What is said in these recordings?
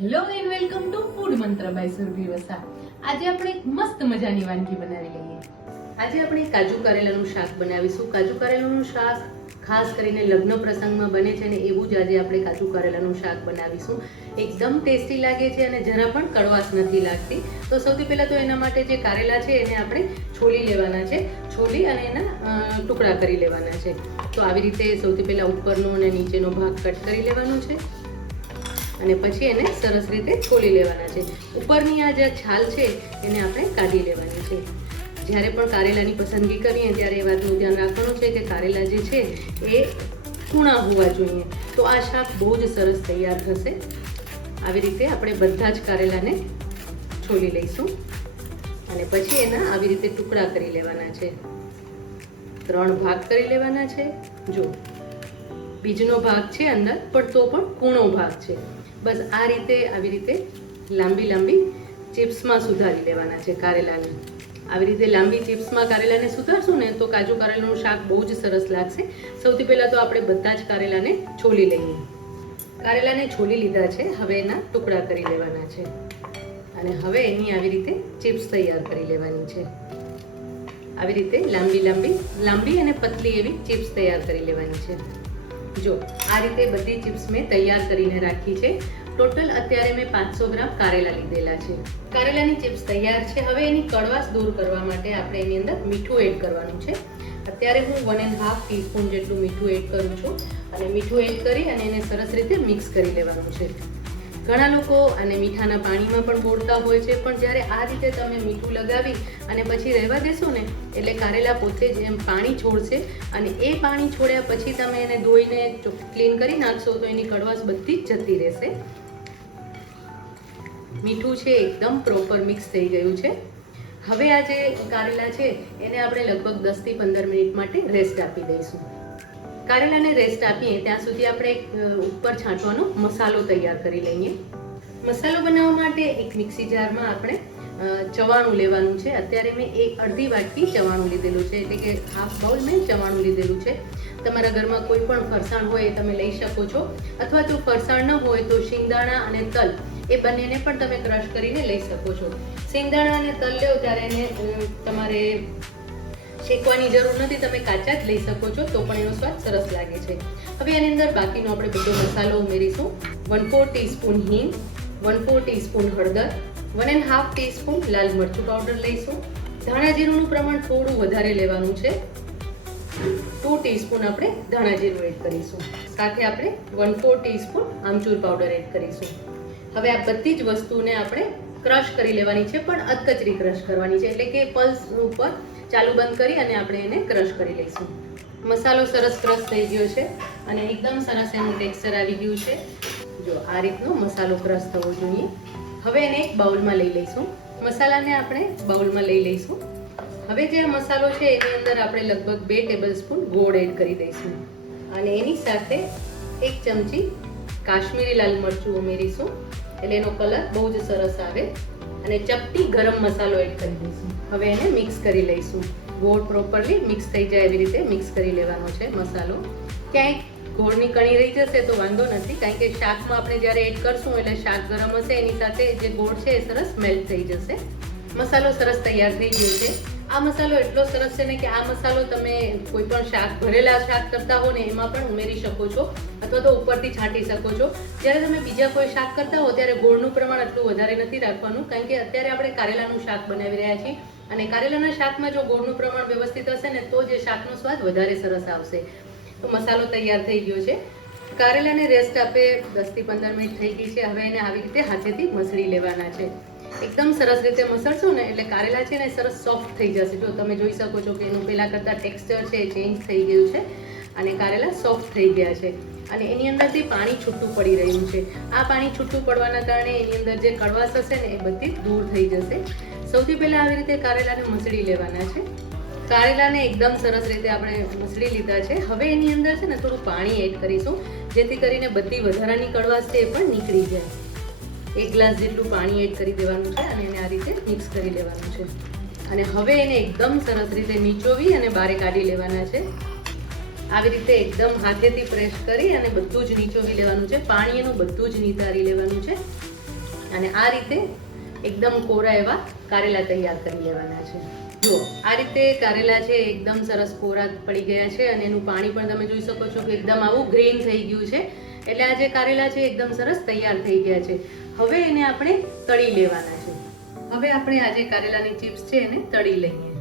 Hello and welcome to food મંત્ર by Surabhi Vasa. આજે આપણે એક મસ્ત મજાની વાનગી બનાવી લઈએ. આજે આપણે કાજુ કારેલાનું શાક બનાવીશું. કાજુ કારેલાનું શાક ખાસ કરીને લગ્ન પ્રસંગમાં બને છે ને એવું જ આજે આપણે કાજુ કારેલાનું શાક બનાવીશું. એકદમ ટેસ્ટી લાગે છે અને જરા પણ કડવાશ નથી લાગતી. તો સૌથી પહેલાં તો એના માટે જે કારેલા છે એને આપણે છોલી લેવાના છે. છોલી અને એના ટુકડા કરી લેવાના છે. તો આવી રીતે સૌથી પહેલાં ઉપરનો અને નીચેનો ભાગ કટ કરી લેવાનો છે અને પછી એને સરસ રીતે છોલી લેવાના છે. ઉપરની આ જે છાલ છે એને આપણે કાઢી લેવાની છે. જ્યારે પણ કારેલાની પસંદગી કરીએ ત્યારે એ વાતનું ધ્યાન રાખવાનું છે કે કારેલા જે છે એ કૂણા હોવા જોઈએ. તો આ શાક બહુ જ સરસ તૈયાર થશે. આવી રીતે આપણે બધા જ કારેલાને છોલી લઈશું અને પછી એના આવી રીતે ટુકડા કરી લેવાના છે. 3 ભાગ કરી લેવાના છે. જો બીજનો ભાગ છે અંદર, પણ તો પણ કૂણો ભાગ છે. બસ આ રીતે આવી રીતે લાંબી લાંબી ચિપ્સમાં સુધારી લેવાના છે કારેલાને. આવી રીતે લાંબી ચિપ્સમાં કારેલાને સુધારશું ને તો કાજુ કારેલાનું શાક બહુ જ સરસ લાગશે. સૌથી પહેલાં તો આપણે બધા જ કારેલાને છોલી લઈએ. કારેલાને છોલી લીધા છે. હવે એના ટુકડા કરી લેવાના છે અને હવે એની આવી રીતે ચિપ્સ તૈયાર કરી લેવાની છે. આવી રીતે લાંબી અને પતલી એવી ચિપ્સ તૈયાર કરી લેવાની છે. જો આ રીતે બધી ચિપ્સ મેં તૈયાર કરીને રાખી છે. ટોટલ અત્યારે મેં 500 ગ્રામ કારેલા લીધેલા છે. કારેલાની ચિપ્સ તૈયાર છે. હવે એની કડવાશ દૂર કરવા માટે આપણે એની અંદર મીઠું એડ કરવાનું છે. અત્યારે હું 1.5 ટીસ્પૂન જેટલું મીઠું એડ કરું છું અને મીઠું એડ કરી અને એને સરસ રીતે મિક્સ કરી લેવાનું છે. ઘણા લોકો આને મીઠાના પાણીમાં પણ બોળતા હોય છે, પણ જ્યારે આ રીતે તમે મીઠું લગાવી અને પછી રહેવા દેશો ને એટલે કારેલા પોતે જ એમ પાણી છોડશે અને એ પાણી છોડ્યા પછી તમે એને ધોઈને ક્લીન કરી નાખશો તો એની કડવાશ બધી જ જતી રહેશે. મીઠું છે એકદમ પ્રોપર મિક્સ થઈ ગયું છે. હવે આ જે કારેલા છે એને આપણે લગભગ 10 થી 15 મિનિટ માટે રેસ્ટ આપી દઈશું. કારેલાને રેસ્ટ આપીએ ત્યાં સુધી આપણે ઉપર છાંટવાનો મસાલો તૈયાર કરી લઈએ. મસાલો બનાવવા માટે એક મિક્સી જારમાં આપણે ચવાણું લેવાનું છે. અત્યારે મેં અડધી વાટકી ચવાણું લીધેલું છે, એટલે કે હાફ બાઉલ મેં ચવાણું લીધેલું છે. તમારા ઘરમાં કોઈ પણ ફરસાણ હોય એ તમે લઈ શકો છો, અથવા જો ફરસાણ ન હોય તો શિંગદાણા અને તલ એ બંનેને પણ તમે ક્રશ કરીને લઈ શકો છો. શિંગદાણા અને તલ લો ત્યારે એને તમારે શેકવાની જરૂર નથી, તમે કાચા જ લઈ શકો છો તો પણ એનો સ્વાદ સરસ લાગે છે. હવે એની અંદર બાકીનો આપણે બધો મસાલો ઉમેરીશું. 1/4 ટીસ્પૂન હિંગ, 1/4 ટીસ્પૂન હળદર, 1.5 ટીસ્પૂન લાલ મરચું પાવડર લઈશું. ધાણા જીરુંનું પ્રમાણ થોડું વધારે લેવાનું છે. 2 ટીસ્પૂન આપણે ધાણા જીરું એડ કરીશું. સાથે આપણે 1/4 ટીસ્પૂન આમચૂર પાવડર એડ કરીશું. હવે આ બધી જ વસ્તુને આપણે ક્રશ કરી લેવાની છે, પણ અધકચરી ક્રશ કરવાની છે, એટલે કે પલ્સ ઉપર ચાલુ બંધ કરી અને આપણે એને ક્રશ કરી લઈશું. મસાલો સરસ ક્રશ થઈ ગયો છે અને એકદમ સરસ એનું ટેક્સચર આવી ગયું છે. જો આ રીતનો મસાલો ક્રશ થવો જોઈએ. હવે એને એક બાઉલમાં લઈ લઈશું. મસાલાને આપણે બાઉલમાં લઈ લઈશું. હવે જે આ મસાલો છે એની અંદર આપણે લગભગ 2 ટેબલસ્પૂન ગોળ એડ કરી દઈશું અને એની સાથે 1 ચમચી કાશ્મીરી લાલ મરચું ઉમેરીશું, એટલે એનો કલર બહુ જ સરસ આવે. અને ચપટી ગરમ મસાલો એડ કરી દઈશું. હવે એને મિક્સ કરી લઈશું. ગોળ પ્રોપરલી મિક્સ થઈ જાય એવી રીતે મિક્સ કરી લેવાનો છે મસાલો. ક્યાંય ગોળની કણી રહી જશે તો વાંધો નથી, કારણ કે શાકમાં આપણે જ્યારે એડ કરશું એટલે શાક ગરમ હશે એની સાથે જે ગોળ છે એ સરસ મેલ્ટ થઈ જશે. મસાલો સરસ તૈયાર થઈ ગયો છે. આ મસાલો એટલો સરસ છે ને કે આ મસાલો તમે કોઈ પણ શાક ભરેલા શાક કરતા હો ને એમાં પણ ઉમેરી શકો છો, અથવા તો ઉપરથી છાંટી શકો છો. જ્યારે તમે બીજા કોઈ શાક કરતા હો ત્યારે ગોળનું પ્રમાણ એટલું વધારે નથી રાખવાનું, કારણ કે અત્યારે આપણે કારેલાનું શાક બનાવી રહ્યા છીએ અને કારેલાના શાકમાં જો ગોળનું પ્રમાણ વ્યવસ્થિત હશે ને તો જે શાકનો સ્વાદ વધારે સરસ આવશે. તો મસાલો તૈયાર થઈ ગયો છે. કારેલાને રેસ્ટ આપે 10 થી 15 મિનિટ થઈ ગઈ છે. હવે એને આવી રીતે હાથેથી મસળી લેવાના છે. એકદમ સરસ રીતે મસળશો ને એટલે કારેલા છે ને સરસ સોફ્ટ થઈ જશે. જો તમે જોઈ શકો છો કે એનું પહેલાં કરતાં ટેક્સચર છે એ ચેન્જ થઈ ગયું છે અને કારેલા સોફ્ટ થઈ ગયા છે અને એની અંદરથી પાણી છૂટું પડી રહ્યું છે. આ પાણી છૂટું પડવાના કારણે એની અંદર જે કડવાશ હશે ને એ બધી દૂર થઈ જશે. સૌથી પહેલાં આવી રીતે કારેલાને મસળી લેવાના છે. કારેલાને એકદમ સરસ રીતે આપણે મસળી લીધા છે. હવે એની અંદર છે ને થોડું પાણી એડ કરીશું, જેથી કરીને બધી વધારાની કડવાશ છે એ પણ નીકળી જાય. 1 ગ્લાસ જેટલું પાણી એડ કરી દેવાનું છે અને એને આ રીતે મિક્સ કરી લેવાનું છે. અને હવે એને એકદમ સરસ રીતે નીચોવી અને બહાર કાઢી લેવાના છે. આવી રીતે એકદમ હાથેથી પ્રેસ કરી અને બધું જ નીચોવી લેવાનું છે. પાણી એનું બધું જ નિતારી લેવાનું છે. અને આ રીતે એકદમ કોરા એવા કારેલા તૈયાર કરી લેવાના છે. જો આ રીતે કારેલા છે એકદમ સરસ કોરા પડી ગયા છે અને એનું પાણી પણ તમે જોઈ શકો છો કે એકદમ આવું ગ્રીન થઈ ગયું છે. એટલે આ જે કારેલા છે એકદમ સરસ તૈયાર થઈ ગયા છે. હવે એને આપણે તળી લેવાના છે. હવે આપણે આ જે કારેલાની ચિપ્સ છે એને તળી લઈએ.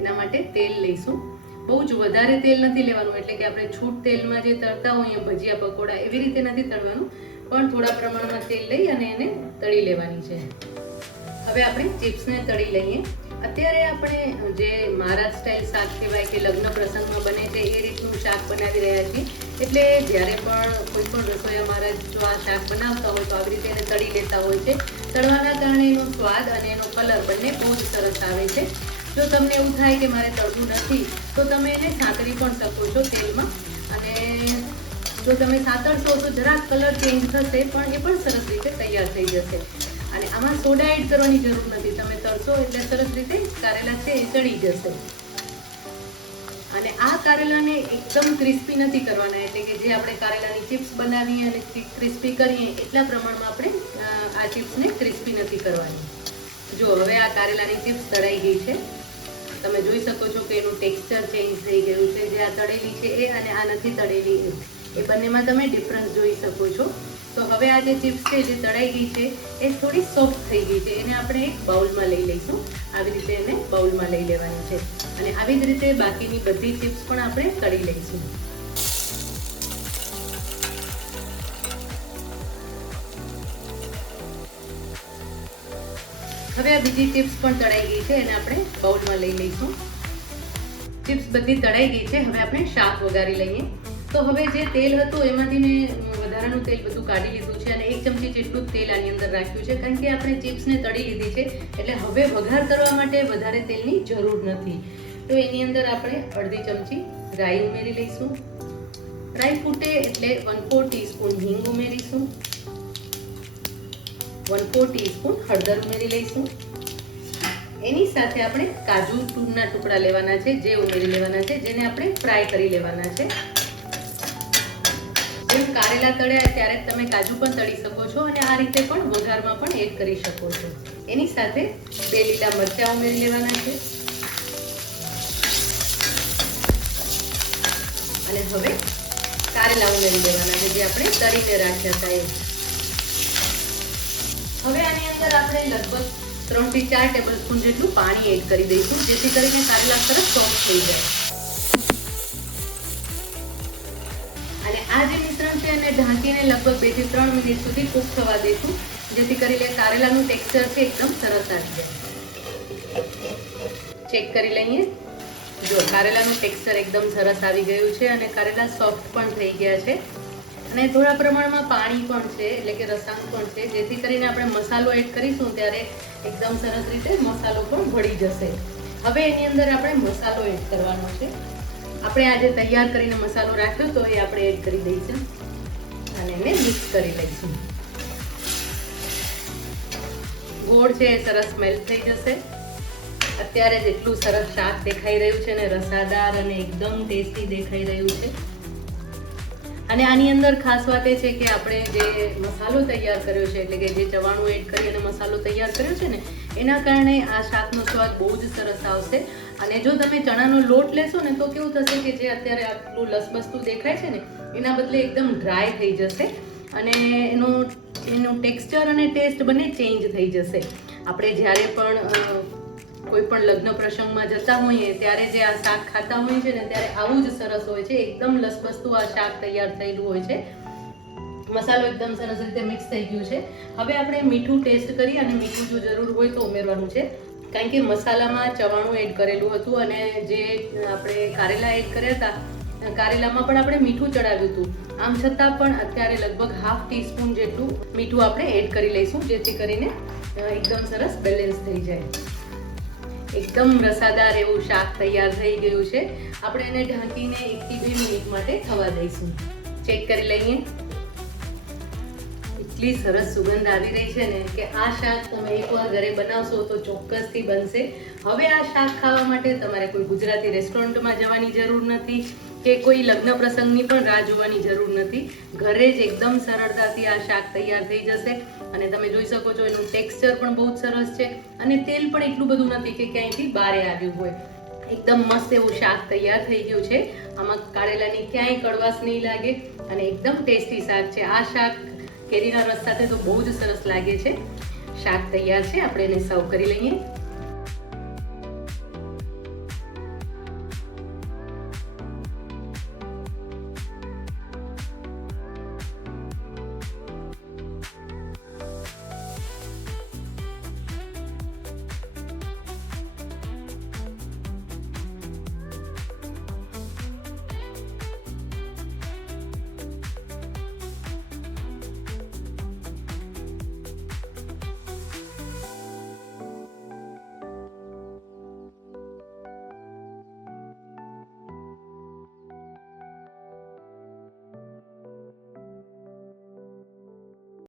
એના માટે તેલ લઈશું. બહુ જ વધારે તેલ નથી લેવાનું, એટલે કે આપણે છૂટ તેલમાં જે તળતા હોઈએ ભજીયા પકોડા એવી રીતે નથી તળવાનું, પણ થોડા પ્રમાણમાં તેલ લઈ અને એને તળી લેવાની છે. હવે આપણે ચિપ્સને તળી લઈએ. અત્યારે આપણે જે મહારાજ સ્ટાઇલ શાક કહેવાય કે લગ્ન પ્રસંગમાં બને છે એ રીતનું શાક બનાવી રહ્યા છીએ. એટલે જ્યારે પણ કોઈ પણ રસોઈયા મહારાજ જો આ શાક બનાવતા હોય તો આવી રીતે એને તળી લેતા હોય છે. તળવાના કારણે એનો સ્વાદ અને એનો કલર બંને બહુ જ સરસ આવે છે. જો તમને એવું થાય કે મારે તળવું નથી તો તમે એને સાંતળી પણ શકો છો તેલમાં, અને જો તમે સાંતળશો તો જરાક કલર ચેન્જ થશે, પણ એ પણ સરસ રીતે તૈયાર થઈ જશે. અને આમાં સોડા એડ કરવાની જરૂર નથી. તમે તળશો એટલે સરસ રીતે કારેલા છે એ ચડી જશે. અને આ કારેલાને એકદમ ક્રિસ્પી નથી કરવાના, એટલે કે જે આપણે કારેલાની ચિપ્સ બનાવીએ અને ક્રિસ્પી કરીએ એટલા પ્રમાણમાં આપણે આ ચિપ્સને ક્રિસ્પી નથી કરવાની. જો હવે આ કારેલાની ચિપ્સ તળાઈ ગઈ છે. તમે જોઈ શકો છો કે એનું ટેક્સચર ચેન્જ થઈ ગયું છે. જે આ તળેલી છે એ અને આ નથી તળેલી એ બંનેમાં તમે ડિફરન્સ જોઈ શકો છો. તો હવે આ જે ચિપ્સ છે જે તળાઈ ગઈ છે એ થોડી સોફ્ટ થઈ ગઈ છે. એને આપણે એક બાઉલમાં લઈ લઈશું. આવી રીતે એને બાઉલમાં લઈ લેવાની છે. અને આવી જ રીતે બાકીની બધી ચિપ્સ પણ આપણે તળી લઈશું. હવે આ બીજી ચિપ્સ પણ તળાઈ ગઈ છે, એને આપણે બાઉલમાં લઈ લઈશું. ચિપ્સ બધી તળાઈ ગઈ છે. હવે આપણે શાક વઘારી લઈએ. તો હવે જે તેલ હતું એમાંથી મેં વધારાનું તેલ બધું કાઢી લીધું છે અને 1 ચમચી જેટલું તેલ આની અંદર રાખ્યું છે, કારણ કે આપણે ચિપ્સને તળી લીધી છે એટલે હવે વઘાર કરવા માટે વધારે તેલની જરૂર નથી. તો એની અંદર આપણે અડધી ચમચી રાઈ ઉમેરી લઈશું. રાઈ ફૂટે એટલે 1/4 ટીસ્પૂન હિંગ ઉમેરીશું. 1/4 ટીસ્પૂન હળદર ઉમેરી લઈશું. એની સાથે આપણે કાજુના ટુકડા લેવાના છે, જે ઉમેરી લેવાના છે, જેને આપણે ફ્રાય કરી લેવાના છે. જેમ કારેલા તળ્યા ત્યારે તમે કાજુ પણ તળી શકો છો અને આ રીતે પણ વઘારમાં પણ એડ કરી શકો છો. એની સાથે 2 લીલા મરચાં ઉમેરી લેવાના છે. અને હવે કારેલા ઉમેરી દેવાના છે જે આપણે તળીને રાખ્યા હતા એ. હવે આની અંદર આપણે લગભગ 3 થી 4 ટેબલસ્પૂન જેટલું પાણી એડ કરી દઈશું, જેથી કરીને કારેલા સરસ સોફ્ટ થઈ જાય. અને આ જે મિશ્રણ છે એને ઢાંકીને લગભગ 2 થી 3 મિનિટ સુધી કૂક થવા દઈશું, જેથી કરીને કારેલાનું ટેક્સચર છે એકદમ સરસ આવી જાય. ચેક કરી લઈએ. જો કારેલાનું ટેક્સચર એકદમ સરસ આવી ગયું છે અને કારેલા સોફ્ટ પણ થઈ ગયા છે અને થોડા પ્રમાણમાં પાણી પણ છે, એટલે કે રસાંગ પણ છે, જેથી કરીને આપણે મસાલો એડ કરીશું ત્યારે એકદમ સરસ રીતે મસાલો પણ ભળી જશે. હવે એની અંદર આપણે મસાલો એડ કરવાનો છે. આપણે આજે તૈયાર કરીને મસાલો રાખ્યો તો એ આપણે એડ કરી દઈશું અને એને મિક્સ કરી લઈશું. ગોળ છે એ સરસ મેલ્ટ થઈ જશે. અત્યારે જેટલું સરસ શાક દેખાઈ રહ્યું છે ને રસાદાર અને એકદમ ટેસ્ટી દેખાઈ રહ્યું છે. અને આની અંદર ખાસ વાત એ છે કે આપણે જે મસાલો તૈયાર કર્યો છે, એટલે કે જે ચવાણું એડ કરી અને મસાલો તૈયાર કર્યો છે ને, એના કારણે આ શાકનો સ્વાદ બહુ જ સરસ આવશે. અને જો તમે ચણાનો લોટ લેશો ને તો કેવું થશે કે જે અત્યારે આટલું લસબસતું દેખાય છે ને એના બદલે એકદમ ડ્રાય થઈ જશે અને એનું ટેક્સચર અને ટેસ્ટ બંને ચેન્જ થઈ જશે. આપણે જ્યારે પણ કોઈ પણ લગ્ન પ્રસંગમાં જતા હોઈએ ત્યારે જે આ શાક ખાતા હોઈએ છે ને ત્યારે આવું જ સરસ હોય છે. એકદમ લસબસતું આ શાક તૈયાર થયેલું હોય છે. મસાલો એકદમ સરસ રીતે મિક્સ થઈ ગયું છે. હવે આપણે મીઠું ટેસ્ટ કરી અને મીઠું જો જરૂર હોય તો ઉમેરવાનું છે, કારણ કે મસાલામાં ચવાણું એડ કરેલું હતું અને જે આપણે કારેલા એડ કર્યા હતા કારેલામાં પણ આપણે મીઠું ચડાવ્યું હતું. આમ છતાં પણ અત્યારે લગભગ 1/2 ટીસ્પૂન જેટલું મીઠું આપણે એડ કરી લઈશું, જેથી કરીને એકદમ સરસ બેલેન્સ થઈ જાય. એકદમ રસાદાર એવું શાક તૈયાર થઈ ગયું છે. આપણે એને ઢાંકીને 1 થી 2 મિનિટ માટે થવા દઈશું. ચેક કરી લઈએ. એટલી સરસ સુગંધ આવી રહી છે ને કે આ શાક તમે એકવાર ઘરે બનાવશો તો ચોક્કસથી બનશે. હવે આ શાક ખાવા માટે તમારે કોઈ ગુજરાતી રેસ્ટોરન્ટમાં જવાની જરૂર નથી. કે કોઈ લગ્ન પ્રસંગની પણ રાહ જોવાની જરૂર નથી. ઘરે જ એકદમ સરળતાથી આ શાક તૈયાર થઈ જશે. અને તમે જોઈ શકો છો એનું ટેક્સચર પણ બહુ જ સરસ છે અને તેલ પણ એટલું બધું નથી કે ક્યાંયથી બહાર આવ્યું હોય. એકદમ મસ્ત એવું શાક તૈયાર થઈ ગયું છે. આમાં કારેલાની ક્યાંય કડવાશ નહીં લાગે અને એકદમ ટેસ્ટી શાક છે. આ શાક કેરીના રસ સાથે તો બહુ જ સરસ લાગે છે. શાક તૈયાર છે, આપણે એને સર્વ કરી લઈએ.